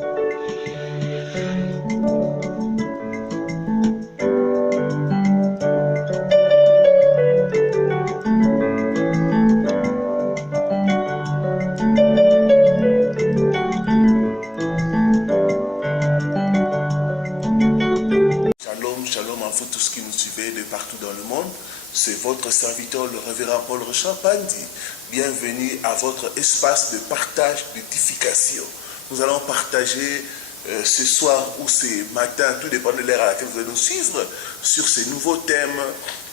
Shalom à vous tous qui nous suivez de partout dans le monde. C'est votre serviteur, le révérend Paul Richard Pandi. Bienvenue à votre espace de partage, d'édification. Nous allons partager ce soir ou ce matin, tout dépend de l'heure à laquelle vous allez nous suivre, sur ce nouveau thème,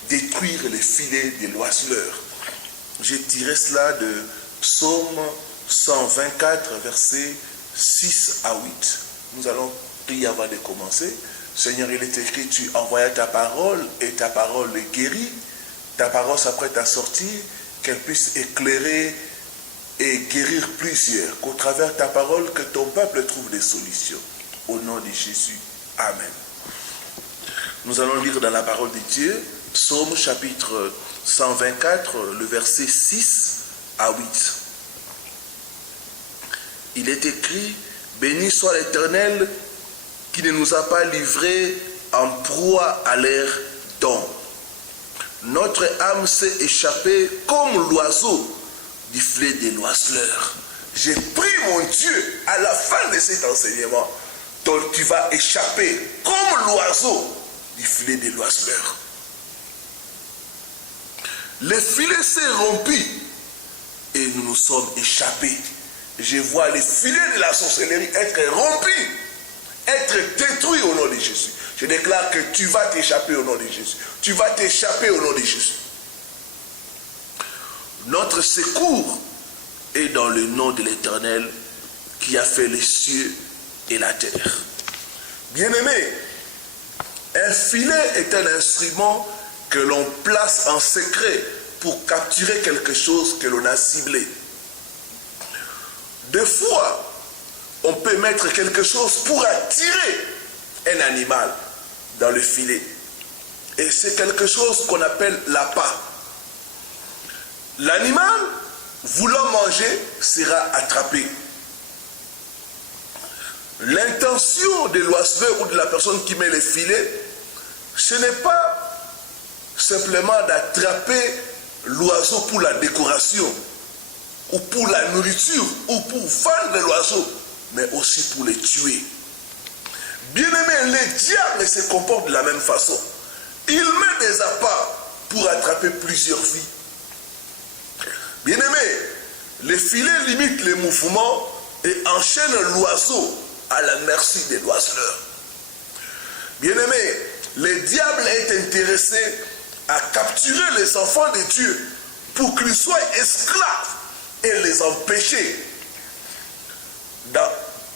détruire les filets des l'oiseleur. J'ai tiré cela de Psaume 124, versets 6 à 8. Nous allons prier avant de commencer. Seigneur, il est écrit, tu envoyas ta parole et ta parole les guérit. Ta parole s'apprête à sortir, qu'elle puisse éclairer et guérir plusieurs. Qu'au travers de ta parole, que ton peuple trouve des solutions. Au nom de Jésus. Amen. Nous allons lire dans la parole de Dieu, Psaume chapitre 124, le verset 6 à 8. Il est écrit, béni soit l'Éternel, qui ne nous a pas livrés en proie à l'air d'ombre. Notre âme s'est échappée comme l'oiseau du filet des l'oiseleur. J'ai pris mon Dieu à la fin de cet enseignement. Donc tu vas échapper comme l'oiseau du filet des l'oiseleur. Le filet s'est rompu et nous nous sommes échappés. Je vois les filets de la sorcellerie être rompus, être détruit au nom de Jésus. Je déclare que tu vas t'échapper au nom de Jésus. Tu vas t'échapper au nom de Jésus. Notre secours est dans le nom de l'Éternel qui a fait les cieux et la terre. Bien-aimé, un filet est un instrument que l'on place en secret pour capturer quelque chose que l'on a ciblé. Des fois, on peut mettre quelque chose pour attirer un animal dans le filet. Et c'est quelque chose qu'on appelle l'appât. L'animal, voulant manger, sera attrapé. L'intention de l'oiseleur ou de la personne qui met le filet, ce n'est pas simplement d'attraper l'oiseau pour la décoration, ou pour la nourriture, ou pour vendre l'oiseau, mais aussi pour les tuer. Bien-aimé, le diable se comporte de la même façon. Il met des appâts pour attraper plusieurs vies. Bien-aimé, le filet limite les mouvements et enchaîne l'oiseau à la merci des l'oiseleur. Bien-aimé, le diable est intéressé à capturer les enfants de Dieu pour qu'ils soient esclaves et les empêcher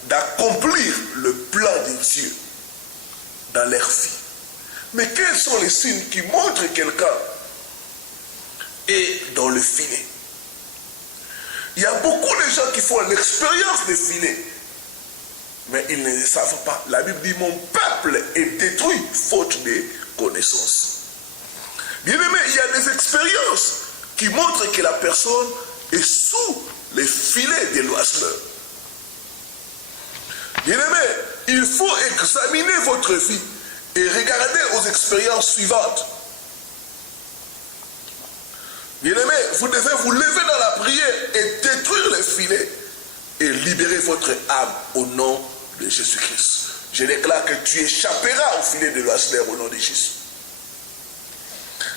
d'accomplir le plan de Dieu dans leur vie. Mais quels sont les signes qui montrent que quelqu'un est dans le filet? Il y a beaucoup de gens qui font l'expérience des filets, mais ils ne le savent pas. La Bible dit, mon peuple est détruit faute de connaissances. Bien aimé, il y a des expériences qui montrent que la personne est sous les filets des l'oiseleur. Bien-aimé, il faut examiner votre vie et regarder aux expériences suivantes. Bien-aimé, vous devez vous lever dans la prière et détruire les filets et libérer votre âme au nom de Jésus-Christ. Je déclare que tu échapperas au filet de l'oiseleur au nom de Jésus.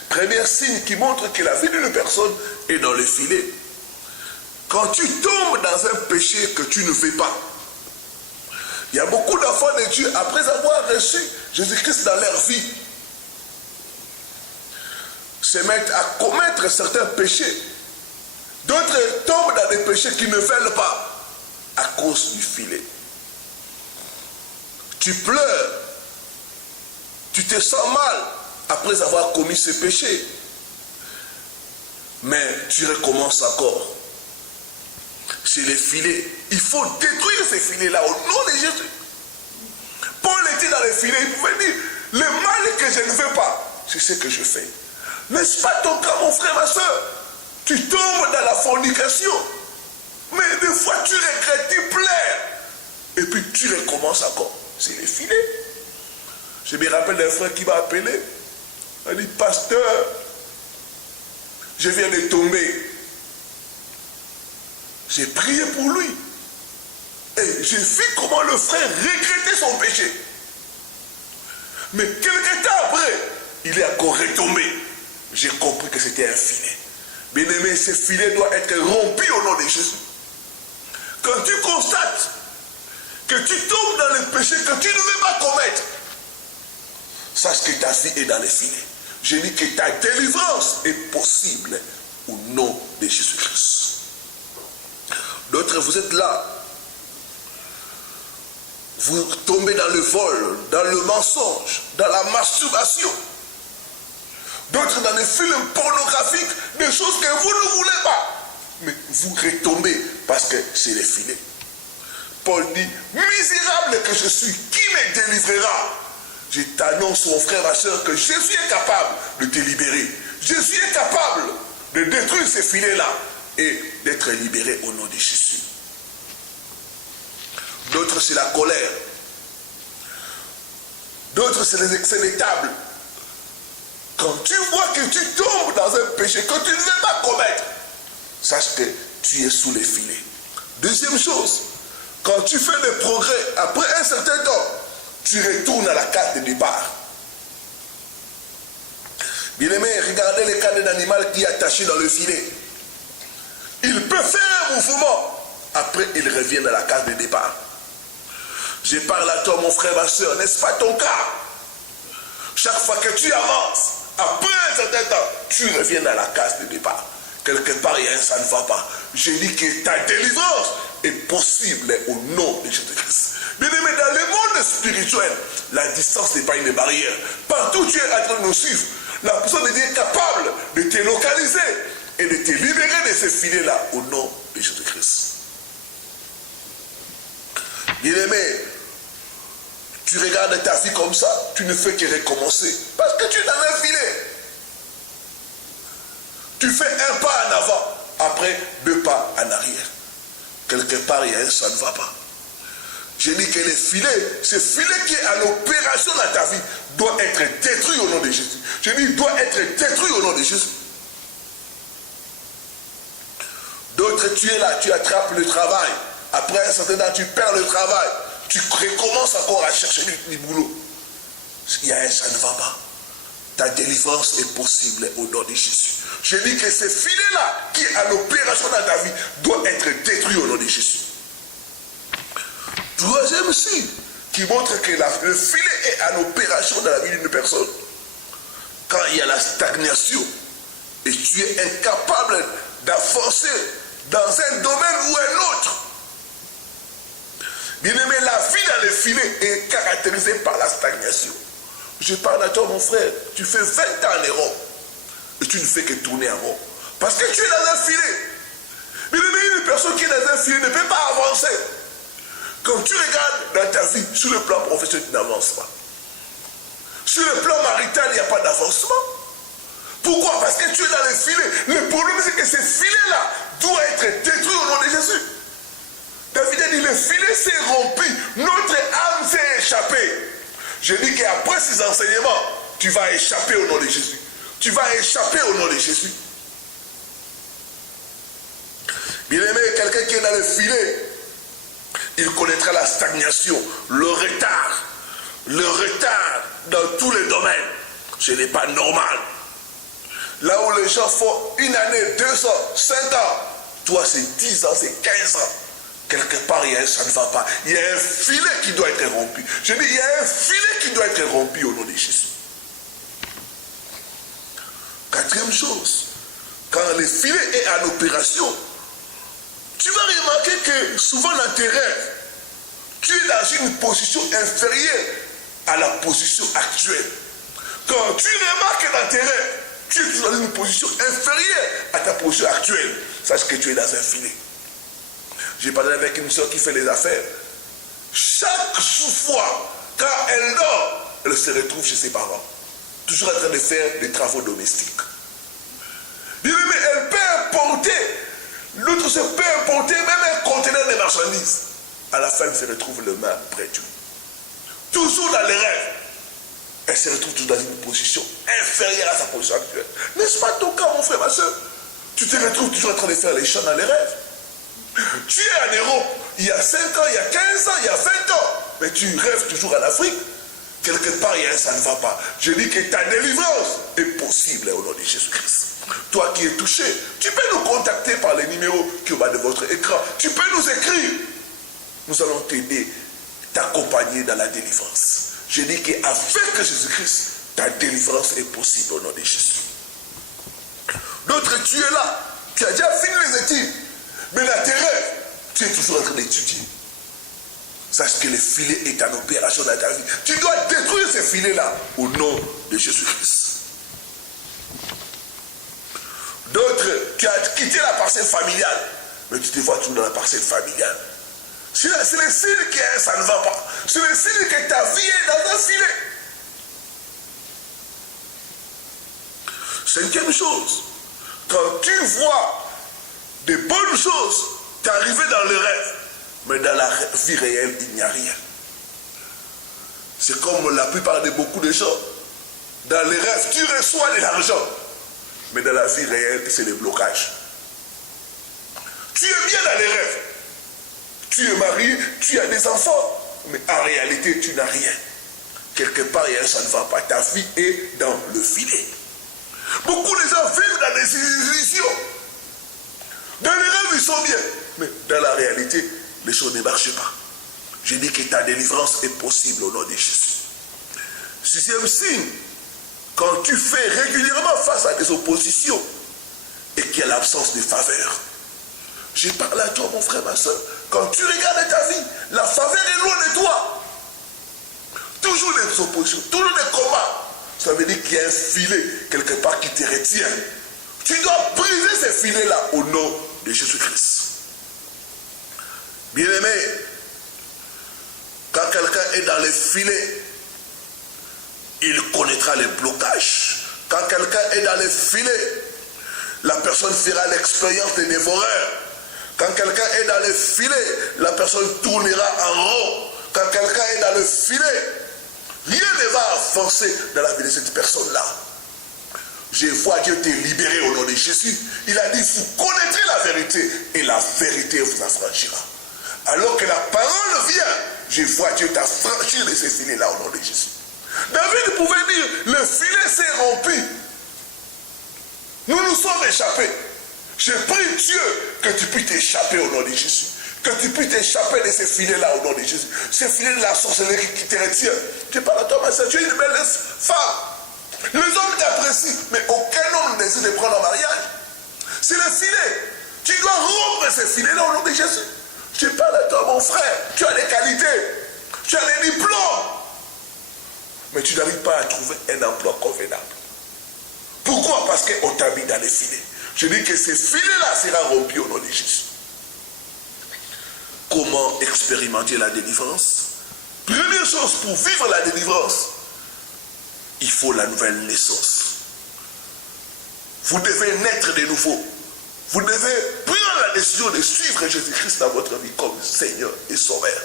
Premier signe qui montre que la vie d'une personne est dans le filet. Quand tu tombes dans un péché que tu ne fais pas. Il y a beaucoup d'enfants de Dieu, après avoir reçu Jésus-Christ dans leur vie, se mettent à commettre certains péchés. D'autres tombent dans des péchés qu'ils ne veulent pas à cause du filet. Tu pleures, tu te sens mal après avoir commis ce péché, mais tu recommences encore. C'est les filets. Il faut détruire ces filets-là au nom de Jésus. Paul était dans les filets, il pouvait dire, le mal que je ne veux pas, c'est ce que je fais. N'est-ce pas ton cas, mon frère, ma soeur? Tu tombes dans la fornication, mais des fois tu regrettes, tu pleures. Et puis tu recommences encore. C'est les filets. Je me rappelle d'un frère qui m'a appelé. Il a dit, pasteur, je viens de tomber. J'ai prié pour lui. Et j'ai vu comment le frère regrettait son péché. Mais quelques temps après, il est encore retombé. J'ai compris que c'était un filet. Bien aimé, ce filet doit être rompu au nom de Jésus. Quand tu constates que tu tombes dans le péché que tu ne veux pas commettre, sache que ta vie est dans les filets. Je dis que ta délivrance est possible au nom de Jésus-Christ. D'autres, vous êtes là. Vous tombez dans le vol, dans le mensonge, dans la masturbation. D'autres dans les films pornographiques, des choses que vous ne voulez pas. Mais vous retombez parce que c'est les filets. Paul dit, misérable que je suis, qui me délivrera? Je t'annonce, mon frère, ma soeur, que Jésus est capable de te libérer. Jésus est capable de détruire ces filets-là et d'être libéré au nom de Jésus. D'autres, c'est la colère. D'autres, c'est les excès des tables. Quand tu vois que tu tombes dans un péché que tu ne veux pas commettre, sache que tu es sous les filets. Deuxième chose, quand tu fais des progrès, après un certain temps, tu retournes à la case de départ. Bien aimé, regardez le cas d'un animal qui est attaché dans le filet. Il peut faire un mouvement, après il revient à la case de départ. Je parle à toi, mon frère, ma soeur, n'est-ce pas ton cas? Chaque fois que tu avances, après un certain temps, tu reviens à la case de départ. Quelque part, ça ne va pas. Je dis que ta délivrance est possible au nom de Jésus-Christ. Bien aimé, dans le monde spirituel, la distance n'est pas une barrière. Partout où tu es en train de nous suivre, la personne de Dieu est capable de te localiser et de te libérer de ces filets-là au nom de Jésus-Christ. Bien aimé, tu regardes ta vie comme ça, tu ne fais que recommencer. Parce que tu es dans un filet. Tu fais un pas en avant, après 2 pas en arrière. Quelque part, ça ne va pas. Je dis que les filets, ce filet qui est à l'opération dans ta vie, doit être détruit au nom de Jésus. Je dis, doit être détruit au nom de Jésus. D'autres, tu es là, tu attrapes le travail. Après un certain temps, tu perds le travail. Tu recommences encore à chercher du boulot. Ça ne va pas. Ta délivrance est possible au nom de Jésus. Je dis que ce filet-là, qui est à l'opération dans ta vie, doit être détruit au nom de Jésus. Troisième signe qui montre que le filet est à l'opération dans la vie d'une personne. Quand il y a la stagnation et tu es incapable d'avancer dans un domaine ou un autre. Bien aimé, la vie dans le filet est caractérisée par la stagnation. Je parle à toi, mon frère, tu fais 20 ans en Europe et tu ne fais que tourner en rond. Parce que tu es dans un filet. Bien aimé, une personne qui est dans un filet ne peut pas avancer. Quand tu regardes dans ta vie, sur le plan professionnel, tu n'avances pas. Sur le plan marital, il n'y a pas d'avancement. Pourquoi? Parce que tu es dans le filet. Le problème, c'est que ce filet-là doit être détruit au nom de Jésus. David a dit, le filet s'est rompu, notre âme s'est échappée. Je dis qu'après ces enseignements, tu vas échapper au nom de Jésus. Tu vas échapper au nom de Jésus. Bien aimé, quelqu'un qui est dans le filet, il connaîtra la stagnation, le retard dans tous les domaines. Ce n'est pas normal. Là où les gens font 1 année, 2 ans, 5 ans, toi c'est 10 ans, c'est 15 ans. Quelque part, ça ne va pas. Il y a un filet qui doit être rompu. Je dis, il y a un filet qui doit être rompu au nom de Jésus. Quatrième chose, quand le filet est en opération, tu vas remarquer que souvent dans tes rêves, tu es dans une position inférieure à la position actuelle. Quand tu remarques dans tes rêves, tu es dans une position inférieure à ta position actuelle. Sache que tu es dans un filet. J'ai parlé avec une soeur qui fait les affaires. Chaque fois, quand elle dort, elle se retrouve chez ses parents. Toujours en train de faire des travaux domestiques. Mais elle peut importer, l'autre se peut importer même un conteneur de marchandises. à la fin, elle se retrouve le même près Dieu. Toujours dans les rêves, elle se retrouve toujours dans une position inférieure à sa position actuelle. N'est-ce pas ton cas, mon frère, ma soeur? Tu te retrouves toujours en train de faire les chants dans les rêves. Tu es en Europe, il y a 5 ans, il y a 15 ans, il y a 20 ans, mais tu rêves toujours en Afrique. Quelque part, ça ne va pas. Je dis que ta délivrance est possible au nom de Jésus-Christ. Toi qui es touché, tu peux nous contacter par les numéros qui sont au bas de votre écran. Tu peux nous écrire. Nous allons t'aider, t'accompagner dans la délivrance. Je dis qu'avec Jésus-Christ, ta délivrance est possible au nom de Jésus. D'autres, tu es là, tu as déjà fini les études, mais dans tes rêves, tu es toujours en train d'étudier. Sache que le filet est en opération dans ta vie. Tu dois détruire ce filet-là au nom de Jésus-Christ. D'autres, tu as quitté la parcelle familiale, mais tu te vois toujours dans la parcelle familiale. C'est le signe que ça ne va pas. C'est le signe que ta vie est dans un filet. Cinquième chose, quand tu vois de bonnes choses t'arriver dans le rêve, mais dans la vie réelle, il n'y a rien. C'est comme la plupart de beaucoup de gens. Dans les rêves, tu reçois de l'argent, mais dans la vie réelle, c'est le blocage. Tu es bien dans les rêves. Tu es marié, tu as des enfants, mais en réalité, tu n'as rien. Quelque part, ça ne va pas. Ta vie est dans le filet. Beaucoup de gens vivent dans des illusions. Dans les rêves, ils sont bien, mais dans la réalité, les choses ne marchent pas. Je dis que ta délivrance est possible au nom de Jésus. Sixième signe, quand tu fais régulièrement face à des oppositions et qu'il y a l'absence de faveur. J'ai parlé à toi, mon frère, ma soeur. Quand tu regardes ta vie, la faveur est loin de toi. Toujours des oppositions, toujours des combats. Ça veut dire qu'il y a un filet quelque part qui te retient. Tu dois briser ce filet-là au nom de Jésus-Christ. Bien-aimé, quand quelqu'un est dans les filets, il connaîtra les blocages. Quand quelqu'un est dans les filets, la personne fera l'expérience des dévoreurs. Quand quelqu'un est dans les filets, la personne tournera en rond. Quand quelqu'un est dans le filet, rien ne va avancer dans la vie de cette personne-là. Je vois Dieu te libérer au nom de Jésus. Il a dit, vous connaîtrez la vérité et la vérité vous affranchira. Alors que la parole vient, je vois Dieu t'affranchir de ces filets-là au nom de Jésus. David pouvait dire, le filet s'est rompu. Nous nous sommes échappés. Je prie Dieu que tu puisses t'échapper au nom de Jésus. Que tu puisses t'échapper de ces filets-là au nom de Jésus. Ces filets de la sorcellerie qui te retient. Tu parles à toi, ma soeur, tu es une belle femme. Les hommes t'apprécient, mais aucun homme ne décide de prendre en mariage. C'est le filet. Tu dois rompre ces filets-là au nom de Jésus. Je parle à toi, mon frère. Tu as des qualités. Tu as des diplômes. Mais tu n'arrives pas à trouver un emploi convenable. Pourquoi? Parce qu'on t'a mis dans les filets. Je dis que ces filets-là seront rompus au nom de Jésus. Comment expérimenter la délivrance? Première chose, pour vivre la délivrance, il faut la nouvelle naissance. Vous devez naître de nouveau. Vous devez prendre la décision de suivre Jésus-Christ dans votre vie comme Seigneur et Sauveur.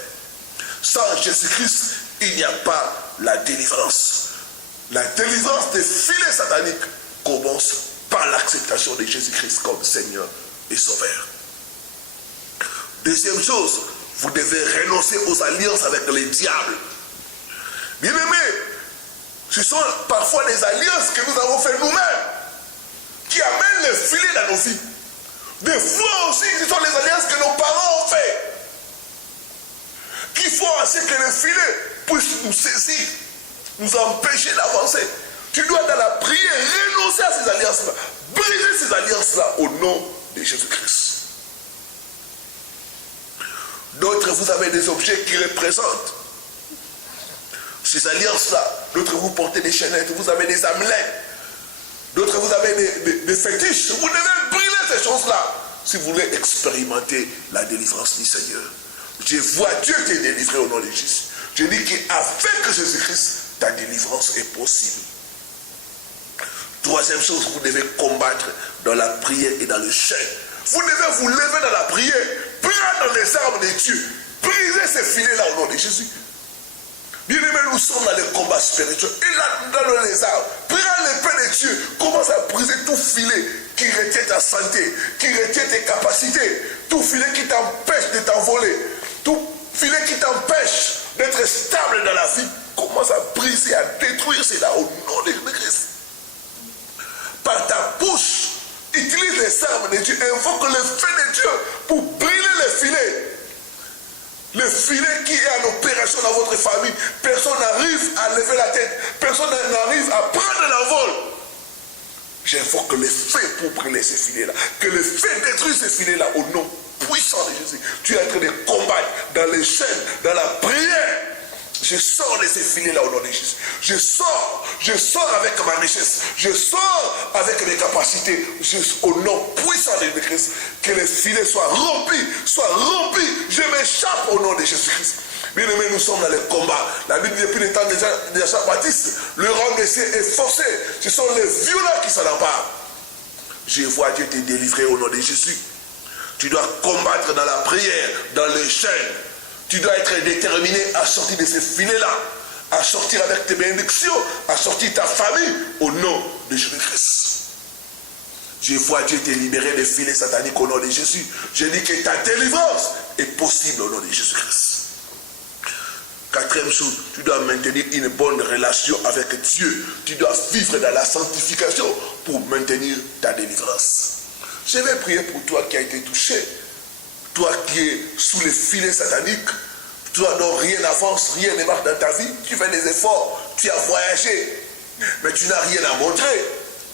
Sans Jésus-Christ, il n'y a pas la délivrance. La délivrance des filets sataniques commence par l'acceptation de Jésus-Christ comme Seigneur et Sauveur. Deuxième chose, vous devez renoncer aux alliances avec les diables. Bien-aimés, ce sont parfois des alliances que nous avons fait nous-mêmes qui amènent les filets dans nos vies. Des fois aussi, ce sont les alliances que nos parents ont fait qui font ainsi que les filets puissent nous saisir, nous empêcher d'avancer. Tu dois dans la prière renoncer à ces alliances-là, briser ces alliances-là au nom de Jésus-Christ. D'autres, vous avez des objets qui représentent ces alliances-là. D'autres, vous portez des chaînettes, vous avez des amulets. D'autres, vous avez des fétiches. Vous devez brûler ces choses-là si vous voulez expérimenter la délivrance du Seigneur. Je vois Dieu te délivrer au nom de Jésus. Je dis qu'avec Jésus-Christ, ta délivrance est possible. Troisième chose, vous devez combattre dans la prière et dans le chant. Vous devez vous lever dans la prière, prendre les armes de Dieu Brisez ces filets-là au nom de Jésus. Bien-aimés, nous sommes dans les combats spirituels. Et là, dans les arbres, prends l'épée de Dieu. Commence à briser tout filet qui retient ta santé, qui retient tes capacités. Tout filet qui t'empêche de t'envoler. Tout filet qui t'empêche d'être stable dans la vie. Commence à briser, à détruire cela au nom de Christ. Par ta bouche, utilise les armes de Dieu. Invoque le feu de Dieu pour brûler les filets. Le filet qui est en opération dans votre famille, personne n'arrive à lever la tête, personne n'arrive à prendre l'envol. J'invoque le feu pour brûler ces filets-là. Que le feu détruise ces filets-là au nom puissant de Jésus. Tu es en train de combattre dans les chaînes, dans la prière. Je sors de ces filets-là au nom de Jésus. Je sors avec ma richesse. Je sors avec mes capacités. Au nom puissant de Christ. Que les filets soient remplis. Je m'échappe au nom de Jésus-Christ. Bien aimés, nous sommes dans le combat. La Bible dit depuis le temps de Jean-Baptiste, le royaume des cieux est forcé. Ce sont les violents qui s'en emparent. Je vois Dieu te délivrer au nom de Jésus. Tu dois combattre dans la prière, dans les chaînes. Tu dois être déterminé à sortir de ces filets-là, à sortir avec tes bénédictions, à sortir ta famille au nom de Jésus-Christ. Je vois Dieu te libérer des filets sataniques au nom de Jésus. Je dis que ta délivrance est possible au nom de Jésus-Christ. Quatrième chose, tu dois maintenir une bonne relation avec Dieu. Tu dois vivre dans la sanctification pour maintenir ta délivrance. Je vais prier pour toi qui as été touché. Toi qui es sous les filets sataniques, toi dont rien n'avance, rien ne marche dans ta vie, tu fais des efforts, tu as voyagé, mais tu n'as rien à montrer,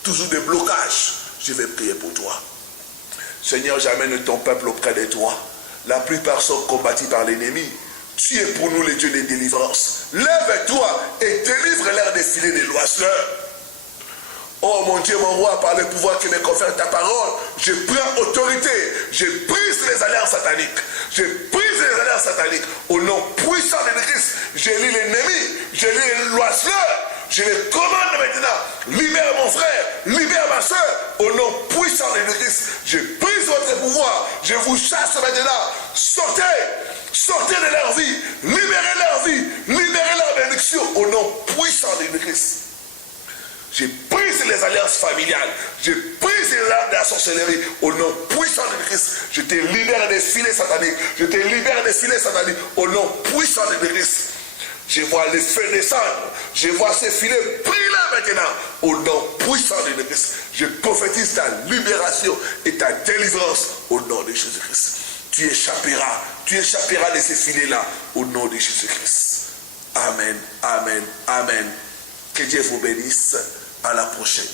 toujours des blocages. Je vais prier pour toi. Seigneur, j'amène ton peuple auprès de toi. La plupart sont combattus par l'ennemi. Tu es pour nous le Dieu des délivrances. Lève-toi et délivre-leur des filets des loiseurs. Oh mon Dieu, mon roi, par le pouvoir qui me confère ta parole, je prends autorité, je brise les alliances sataniques. Je brise les alliances sataniques. Au nom puissant de Christ, je lis l'ennemi, je lis les loiseurs, je les commande maintenant. Libère mon frère, libère ma soeur. Au nom puissant de Christ, je brise votre pouvoir, je vous chasse maintenant. Sortez, sortez de leur vie, libérez leur vie, libérez leur bénédiction. Au nom puissant de Christ. Je brise les alliances familiales. Je brise les alliances de la sorcellerie. Au nom puissant de Christ. Je te libère des filets sataniques. Je te libère des filets sataniques. Au nom puissant de Christ. Je vois les feux descendre. Je vois ces filets brûler maintenant. Au nom puissant de Christ. Je prophétise ta libération et ta délivrance. Au nom de Jésus-Christ. Tu échapperas. Tu échapperas de ces filets-là. Au nom de Jésus-Christ. Amen. Amen. Amen. Que Dieu vous bénisse. À la prochaine.